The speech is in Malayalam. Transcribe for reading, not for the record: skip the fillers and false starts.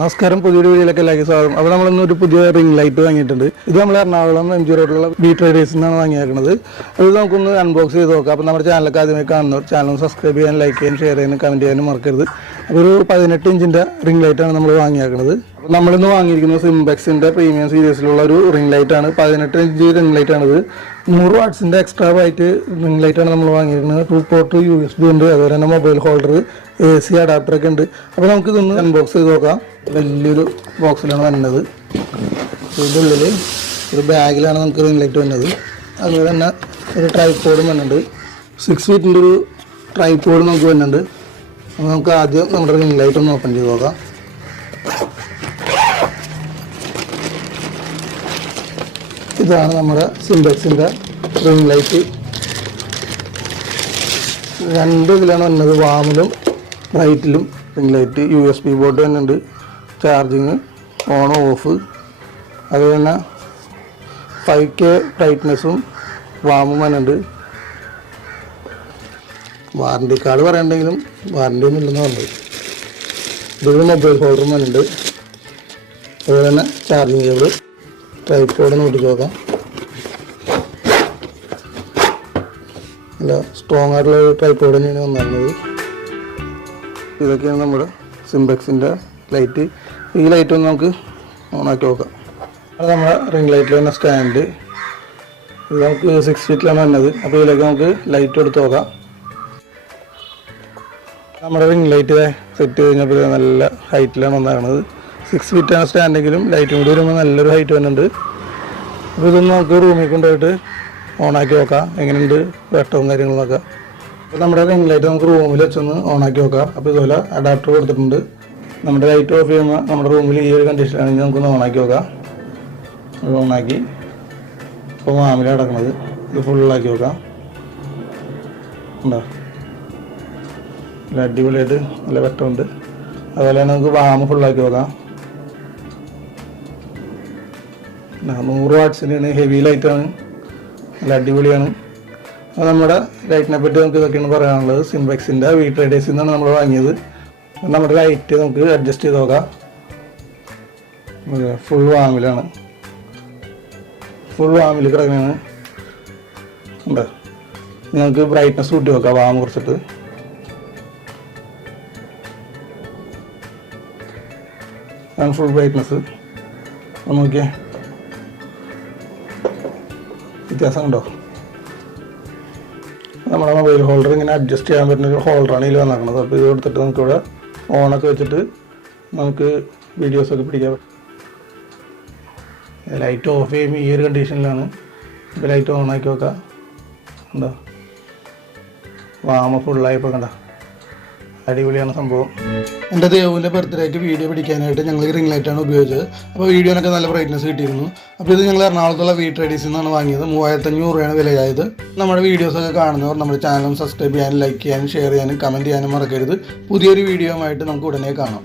നമസ്കാരം, പുതിയൊരു വീഡിയോയിലേക്ക് എല്ലാവർക്കും സ്വാഗതം. അപ്പോൾ നമ്മളിന്നൊരു പുതിയ റിംഗ് ലൈറ്റ് വാങ്ങിയിട്ടുണ്ട്. ഇത് നമ്മൾ എറണാകുളം MG റോഡിലുള്ള ബി ട്രേഡേഴ്സിൽ നിന്നാണ് വാങ്ങിയേക്കുന്നത്. അത് നമുക്കൊന്ന് അൺബോക്സ് ചെയ്ത് നോക്കാം. അപ്പോൾ നമ്മുടെ ചാനലൊക്കെ ആദ്യമായി കാണുന്നവർ ചാനൽ സബ്സ്ക്രൈബ് ചെയ്യാൻ, ലൈക്ക് ചെയ്യാൻ, ഷെയർ ചെയ്യാനും കമൻറ്റ് ചെയ്യാനും മറക്കരുത്. അപ്പോൾ ഒരു 18 ഇഞ്ചിൻ്റെ റിംഗ് ലൈറ്റാണ് നമ്മൾ വാങ്ങിയേക്കുന്നത്. അപ്പോൾ നമ്മളിന്ന് വാങ്ങിയിരിക്കുന്നത് സിംപെക്സിൻ്റെ പ്രീമിയം സീരീസിലുള്ള ഒരു റിംഗ് ലൈറ്റാണ്. 18 ഇഞ്ച് റിംഗ് ലൈറ്റാണിത്. 100 വാട്ട്സിൻ്റെ എക്സ്ട്രാ ആയിട്ട് റിംഗ് ലൈറ്റാണ് നമ്മൾ വാങ്ങിയിരിക്കുന്നത്. 2 പോർട്ട് USB ഉണ്ട്, അതുപോലെ തന്നെ മൊബൈൽ ഹോൾഡർ, AC അഡാപ്റ്ററൊക്കെ ഉണ്ട്. അപ്പോൾ നമുക്കിതൊന്ന് അൺബോക്സ് ചെയ്ത് നോക്കാം. വലിയൊരു ബോക്സിലാണ് വരുന്നത്. ഇതിൻ്റെ ഉള്ളിൽ ഒരു ബാഗിലാണ് നമുക്ക് റിംഗ് ലൈറ്റ് വരുന്നത്. അതുപോലെ തന്നെ ഒരു ട്രൈപോഡും വരുന്നുണ്ട്. 6 ഫീറ്റിൻ്റെ ഒരു ട്രൈപോഡ് നമുക്ക് വരുന്നുണ്ട്. അപ്പോൾ നമുക്ക് ആദ്യം നമ്മുടെ റിംഗ് ലൈറ്റ് ഒന്ന് ഓപ്പൺ ചെയ്ത് നോക്കാം. ഇതാണ് നമ്മുടെ സിംപെക്സിൻ്റെ റിംഗ് ലൈറ്റ്. 2 ഇതിലാണ് വരുന്നത്, വാമിലും ബ്രൈറ്റിലും റിംഗ് ലൈറ്റ്. USB ബോർഡ് വരുന്നുണ്ട്, ചാർജിങ്, ഓൺ ഓഫ്, അതുപോലെ തന്നെ 5K ബ്രൈറ്റ്നെസ്സും വാമും വരുന്നുണ്ട്. വാറണ്ടി കാർഡ് പറയണ്ടെങ്കിലും വാറണ്ടി ഒന്നും ഇല്ലെന്ന് പറഞ്ഞത്. ഇതൊരു മൊബൈൽ ഹോൾഡറും വരുന്നുണ്ട്, അതുപോലെ തന്നെ ചാർജിങ് കേബിൾ. ട്രൈപോഡ് നോട്ടിച്ച് നോക്കാം. നല്ല സ്ട്രോങ് ആയിട്ടുള്ള ഒരു ട്രൈപോഡ് തന്നെയാണ് വന്നിരുന്നത്. ഇതൊക്കെയാണ് നമ്മുടെ സിംപെക്സിൻ്റെ ലൈറ്റ്. ഈ ലൈറ്റ് ഒന്ന് നമുക്ക് ഓണാക്കി നോക്കാം. അത് നമ്മുടെ റിംഗ് ലൈറ്റിൽ തന്നെ സ്റ്റാൻഡ്. ഇത് നമുക്ക് 6 ഫീറ്റിലാണ് വന്നത്. അപ്പോൾ ഇതിലേക്ക് നമുക്ക് ലൈറ്റ് എടുത്ത് നോക്കാം. നമ്മുടെ റിംഗ് ലൈറ്റ് സെറ്റ് കഴിഞ്ഞപ്പോൾ നല്ല ഹൈറ്റിലാണ് വന്നേക്കുന്നത്. 6 ഫീറ്റാണ് സ്റ്റാൻഡെങ്കിലും ലൈറ്റും കൂടി വരുമ്പോൾ നല്ലൊരു ഹൈറ്റ് വരുന്നുണ്ട്. അപ്പോൾ ഇതൊന്ന് നമുക്ക് റൂമിൽ കൊണ്ടുപോയിട്ട് ഓണാക്കി നോക്കാം എങ്ങനെയുണ്ട് വെട്ടവും കാര്യങ്ങളൊക്കെ. അപ്പോൾ നമ്മുടെ റിംഗ് ലൈറ്റ് നമുക്ക് റൂമിൽ വെച്ചൊന്ന് ഓണാക്കി നോക്കാം. അപ്പോൾ ഇതുപോലെ അഡാപ്റ്റർ കൊടുത്തിട്ടുണ്ട്. നമ്മുടെ ലൈറ്റ് ഓഫ് ചെയ്യുമ്പോൾ നമ്മുടെ റൂമിൽ ഈ ഒരു കണ്ടീഷനാണെങ്കിൽ നമുക്കൊന്ന് ഓണാക്കി നോക്കാം. അത് ഓണാക്കി ഇപ്പോൾ വാമിലാണ് കിടക്കുന്നത്. ഇത് ഫുള്ളാക്കി നോക്കാം. ഉണ്ടോ, നല്ല അടിപൊളിയായിട്ട് നല്ല വെട്ടമുണ്ട്. അതുപോലെ തന്നെ നമുക്ക് വാമ് ഫുള്ളാക്കി നോക്കാം. 100 വാട്ട്സിൻ്റെയാണ്, ഹെവി ലൈറ്റാണ്, നല്ല അടിപൊളിയാണ്. അപ്പോൾ നമ്മുടെ ലൈറ്റിനെ പറ്റി നമുക്ക് ഇതൊക്കെയാണ് പറയാനുള്ളത്. സിംപെക്സിൻ്റെ വി ട്രേഡേഴ്സിൽ നിന്നാണ് നമ്മൾ വാങ്ങിയത്. നമ്മുടെ ലൈറ്റ് നമുക്ക് അഡ്ജസ്റ്റ് ചെയ്ത് നോക്കാം. ഫുൾ വാമിലാണ്, ഫുൾ വാമിൽ കിടക്കുകയാണ്. ഉണ്ട്, നമുക്ക് ബ്രൈറ്റ്നസ് കൂട്ടി നോക്കാം വാമ് കുറച്ചിട്ട്. ഫുൾ ബ്രൈറ്റ്നസ് നോക്കിയേ, വ്യത്യാസം ഉണ്ടോ? നമ്മുടെ മൊബൈൽ ഹോൾഡർ ഇങ്ങനെ അഡ്ജസ്റ്റ് ചെയ്യാൻ പറ്റുന്ന ഒരു ഹോൾഡറാണ് ഇതിൽ വന്നിരിക്കുന്നത്. അപ്പോൾ ഇത് കൊടുത്തിട്ട് നമുക്കിവിടെ ഓണൊക്കെ വെച്ചിട്ട് നമുക്ക് വീഡിയോസൊക്കെ പിടിക്കാൻ പറ്റും. ലൈറ്റ് ഓഫ് ചെയ്യുമ്പോൾ ഈ ഒരു കണ്ടീഷനിലാണ്. ഇപ്പോൾ ലൈറ്റ് ഓണാക്കി നോക്കാം. എന്താ വാമ ഫുള്ളായപ്പോൾ കണ്ട അടിപൊളിയാണ് സംഭവം. എൻ്റെ ദേവുവിൻ്റെ ബർത്ത്ഡേ ആയിട്ട് വീഡിയോ പിടിക്കാനായിട്ട് ഞങ്ങൾ റിംഗ് ലൈറ്റാണ് ഉപയോഗിച്ചത്. അപ്പോൾ വീഡിയോനൊക്കെ നല്ല ബ്രൈറ്റ്നസ് കിട്ടിയിരുന്നു. അപ്പോൾ ഇത് ഞങ്ങൾ എറണാകുളത്തുള്ള വി ട്രേഡേഴ്സിൽ നിന്നാണ് വാങ്ങിയത്. 3500 രൂപയാണ് വിലയായത്. നമ്മുടെ വീഡിയോസൊക്കെ കാണുന്നവർ നമ്മുടെ ചാനലും സബ്സ്ക്രൈബ് ചെയ്യാനും, ലൈക്ക് ചെയ്യാനും, ഷെയർ ചെയ്യാനും, കമൻറ്റ് ചെയ്യാനും മറക്കരുത്. പുതിയൊരു വീഡിയോ ആയിട്ട് നമുക്ക് ഉടനെ കാണാം.